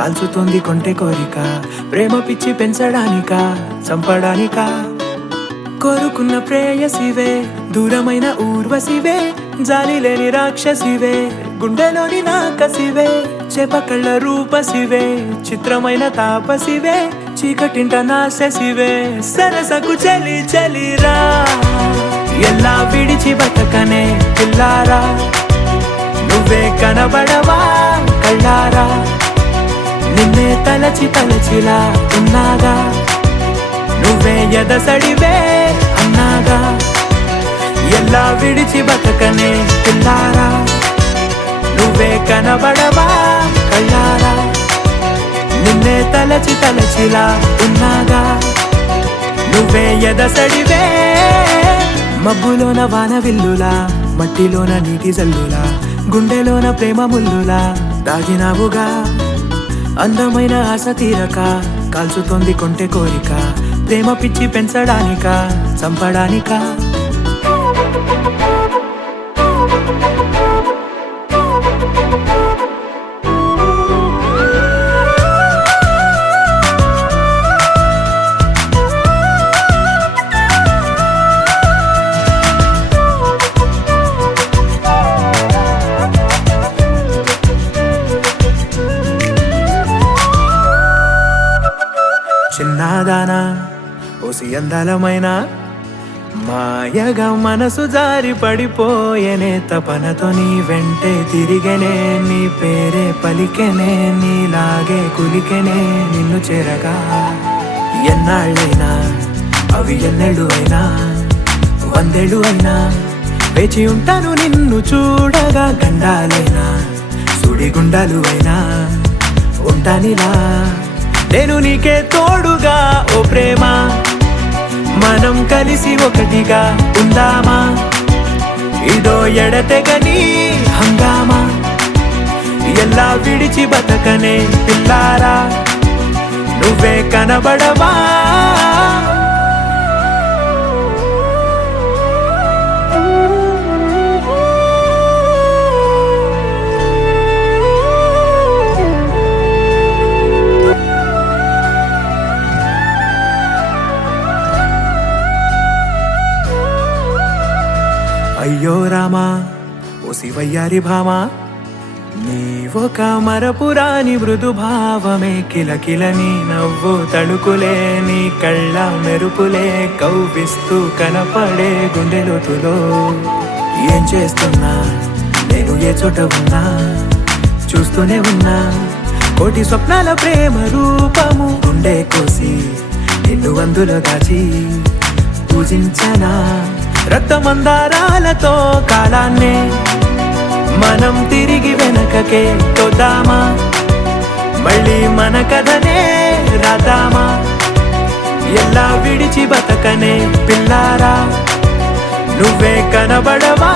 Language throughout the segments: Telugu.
కాల్చుతోంది కొంటె కోరిక, ప్రేమ పిచ్చి పెంచడానికా చంపడానికా? కోరుకున్న ప్రేయసివే, దూరమైన ఊర్వశివే, జాలి లేని రాక్షసివే, గుండెలోని నాకసివే, చేపకళ్ళ రూపసివే, చిత్రమైన తాపసివే, చీకటింట నాశసివే, సరసకు చలి చలిరా, ఎలా విడిచి బతకనే పిల్లారా, నువ్వే కనబడవా కళ్ళారా, నిన్నే తలచి తలచిలా ఉన్నాగా, నువ్వే ఎదసడివే అన్నాగా, ఎలా విడిచి బతకనే పిల్లారా, నువ్వే కనబడవా కళ్ళారా, నిన్నే తలచి తలచిలా ఉన్నాగా, నువ్వే ఎదసడివే. మబ్బులోన వాన విల్లులా, మట్టిలోన నీటి జల్లులా, గుండెలోన ప్రేమ ముల్లులా దాగినావుగా, అందమైన ఆశ తీరక కాల్చుతోంది కొంటె కోరిక, ప్రేమ పిచ్చి పెంచడానికా చంపడానికా? చిన్నదానా ఓసి అందలమైన మాయగా మనసు జారి పడిపోయేనే, తపనతో నీ వెంటే తిరిగనే, నీ పేరే పలికెనే, నీలాగే కులికెనే నిన్ను చేరగా. ఎన్నాళ్ళైనా అవి ఎన్నెళ్ళు అయినా, వందేళ్ళు అయినా వేచి ఉంటాను నిన్ను చూడగా, గండాలైనా సుడిగుండాలు అయినా ఉంటానిలా, నేను నీకే తోడుగా ఓ ప్రేమ, మనం కలిసి ఒకటిగా ఉందామా, ఇదో ఎడతెగని హంగామా, ఎలా విడిచి బతకనే పిల్లారా, నువ్వే కనబడవా. అయ్యో రామా ఓ శివయ్యారి భామా, నీవొక మరపురాని మృదు భావమే, కిలకిలని నవ్వు తడుకులే, నీ కళ్ళ మెరుపులే కవ్విస్తూ కనపడే గుండెలోతులో. ఏం చేస్తున్నా నేను ఏ చోట ఉన్నా, చూస్తూనే ఉన్నా కోటి స్వప్నాల ప్రేమ రూపము, గుండె కోసి నిన్ను అందులో దాచి పూజించనా, రక్తమందారాలతో కాలాన్నే మనం తిరిగి వెనకకే తోద్దామా, మళ్ళీ మన కథనే రాద్దామా, ఎలా విడిచి బతకనే పిల్లారా, నువ్వే కనబడవా.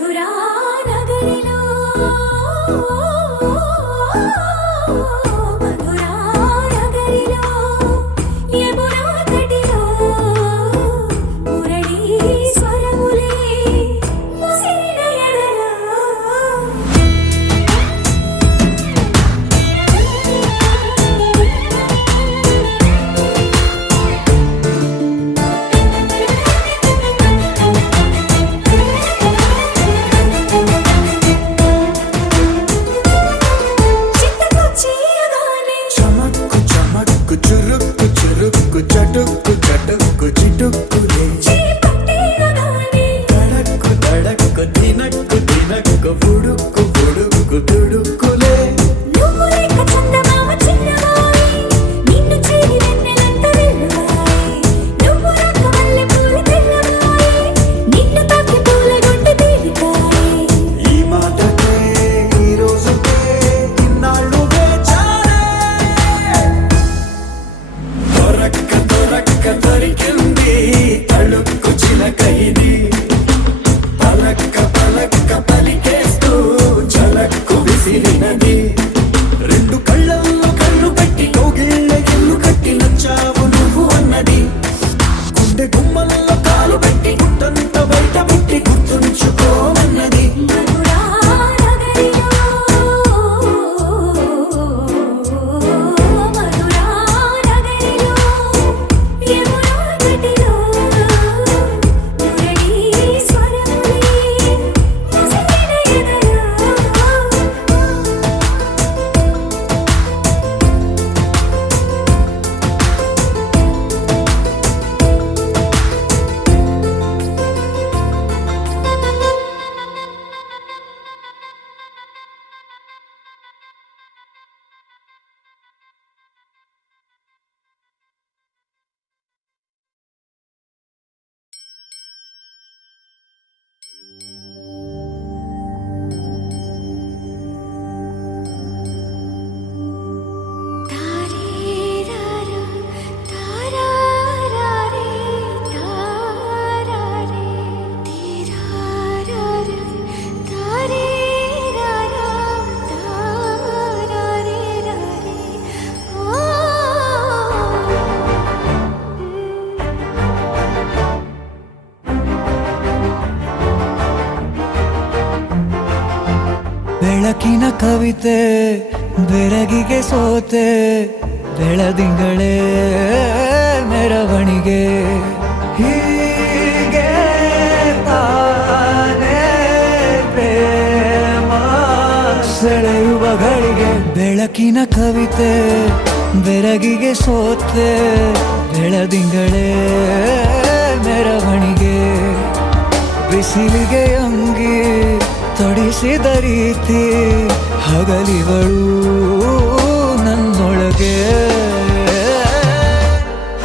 మధురా నగరిలో మధురా నగరిలో యమునా తటిలో మురళీ స్వరములే ముసిరిన ఎడలో చిత్తకొచ్చియగానే చమక్కు చమక్కు చురుక్కు చురుక్కు చటుక్కు చటుక్కు చిటుక్కులే చేపట్టేయగానే తడక్కు తడక్కు దినక్కు దినక్కు బుడుక్కు బుడుక్కు తుడుక్కులే నువ్వు లేక చందమామ చిన్నవాయి నిన్ను చేరి వెన్నెలంత వెల్లువాయి నువ్వు రాక మల్లె పూలు తెల్లవాయి నిన్ను తాకి పూల గుండె తేలికాయి ఈ మాటకే ఈ రోజుకే ఇన్నాళ్ళు వేచారే దొరక్క దొరక్క దొరికింది తళుక్కు చిలక ఇది పలక్క పలక్క పలికేస్తూ చలక్కు విసిరినది రెండు కళ్ళల్లో కళ్ళు పెట్టి కౌగిళ్ళ ఇల్లు కట్టి నచ్చావు నువ్వు అన్నది గుండె గుమ్మల్లో కాలు పెట్టి గుట్టంత బయట పెట్టి గుర్తుంచుకోమన్నది మధురా నగరిలో మధురా నగరిలో యమునా తటిలో మురళీ స్వరములే ముసిరిన ఎదలో తారేరారా తారారారే తారారే తీరారారే తారేరారా తారారే రారే ఓ ಬೆಳಕಿನ ಕವಿತೆ ಬೆರಗಿಗೆ ಸೋತೆ ಬೆಳದಿಂಗಳೇ ಮೆರವಣಿಗೆ ಹೀಗೆ ತಾನೇ ಪ್ರೇಮ ಸೆಳೆಯುವ ಗಳಿಗೆ ಬೆಳಕಿನ ಕವಿತೆ ಬೆರಗಿಗೆ ಸೋತೆ ಬೆಳದಿಂಗಳೇ ಮೆರವಣಿಗೆ ಬಿಸಿಲಿಗೆ ಅಂಗಿ ತೊಡಿಸಿದ ರೀತಿ ಹಗಲಿಗಳು ನನ್ನೊಳಗೆ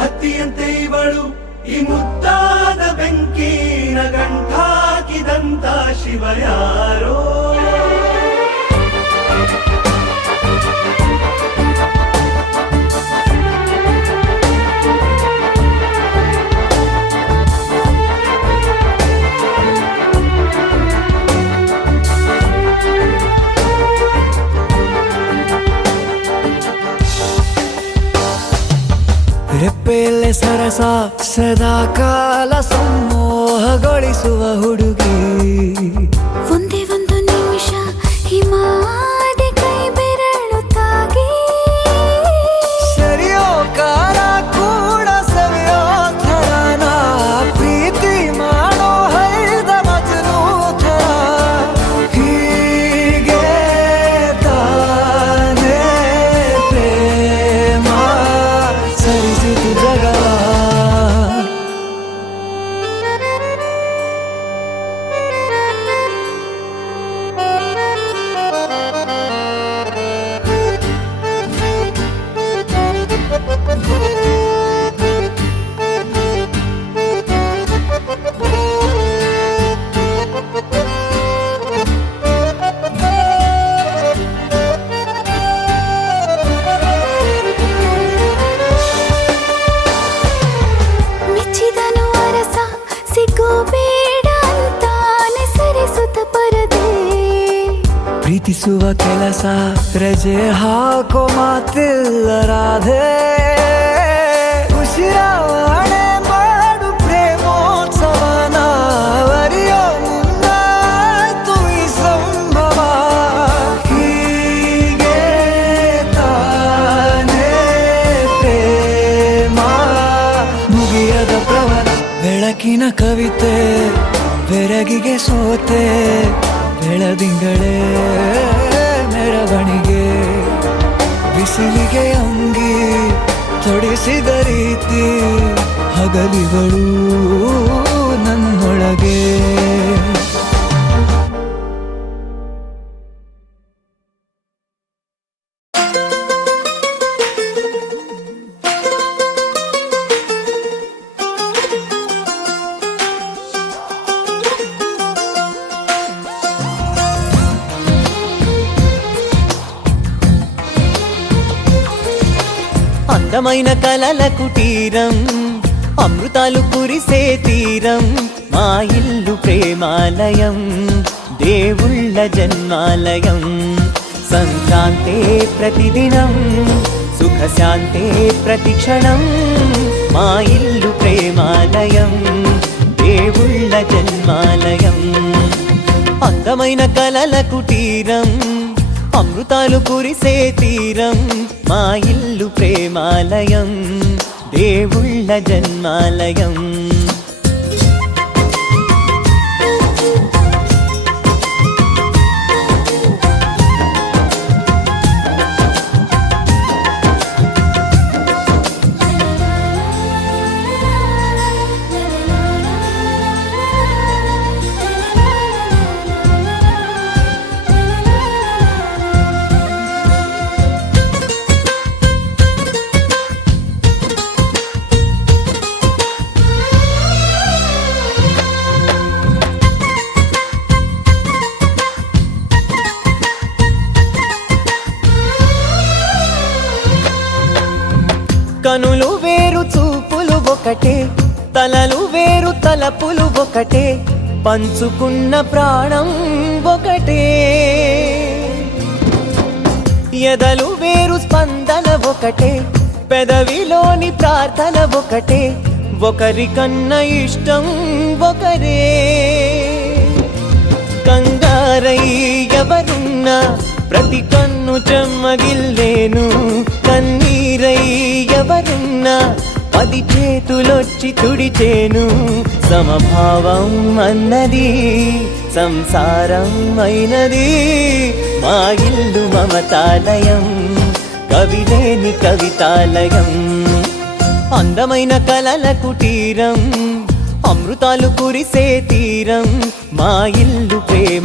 ಹತ್ತಿಯಂತೆ ಇವಳು ಈ ಮುದ್ದಾದ ಬೆಂಕಿನ ಗಂಟಾಕಿದಂತ ಶಿವ ಯಾರೋ ರೆಪ್ಪೆಯಲ್ಲೇ ಸರಸ ಸದಾ ಕಾಲ ಸಂಮೋಹಗೊಳಿಸುವ ಹುಡುಗಿ ಒಂದೇ ಒಂದು ನಿಮಿಷ ಹಿಮಾದಿ ಕೈ ಬೆರಳು ತಾಗಿ ಸರಿಯೋ ಕಾಲ ಕೂಡ ಸವಿಯೋ ಥರನ ಪ್ರೀತಿ ಮಾಡೋ ಹೈದ ಮಜನು ಥರ ಹೀಗೆ ತಾನೇ ಪ್ರೇಮ ಸರಿಸಿತು ಜಗವ. 「 ಿ ಪ್ರೀತಿಸುವ ಕೆಲಸ ರಜೆ ಹಾಕೋ ಮಾತಿಲ್ಲ ರಾಧೆ ಉಸಿರಾವಣೆ ಮಾಡು ಪ್ರೇಮೋತ್ಸವನ ಅರಿಯೋ ಮುಂದಾಯ್ತು ಈ ಸಂಭವ ಹೀಗೆ ತಾನೇ ಪ್ರೇಮ ಮುಗಿಯದ ಪ್ರವರ ಬೆಳಕಿನ ಕವಿತೆ ಬೆರಗಿಗೆ ಸೋತೆ ಬೆಳದಿಂಗಳೇ ಮೆರವಣಿಗೆ ಬಿಸಿಲಿಗೆ ಅಂಗಿ ತೊಡಿಸಿದ ರೀತಿ ಹಗಲಿಗಳು ನನ್ನೊಳಗೆ అందమైన కలల కుటీరం అమృతాలు కురిసే తీరం మా ఇల్లు ప్రేమాలయం దేవుళ్ళ జన్మాలయం సంక్రాంతే ప్రతిదినం సుఖశాంతే ప్రతిక్షణం మా ఇల్లు ప్రేమాలయం దేవుళ్ళ జన్మాలయం అందమైన కలల కుటీరం అమృతాలు కురిసే తీరం మా ఇల్లు ప్రేమాలయం దేవుళ్ళ జన్మాలయం కనులు వేరు చూపులు ఒకటే తలలు వేరు తలపులు ఒకటే పంచుకున్న ప్రాణం ఒకటే ఎదలు వేరు స్పందన ఒకటే పెదవిలోని ప్రార్థన ఒకటే ఒకరికన్నా ఇష్టం ఒకరే కంగారై ఎవరున్నా ప్రతి కన్ను చెమ్మగిల్లేను కన్నీరై ఎవరున్నా 10 చేతులొచ్చి తుడిచేను సమభావం అన్నది సంసారం అయినది మా ఇల్లు మమతాలయం కవిలేని కవితాలయం అందమైన కలల కుటీరం అమృతాలు కురిసే తీరం మా ఇల్లు ప్రేమ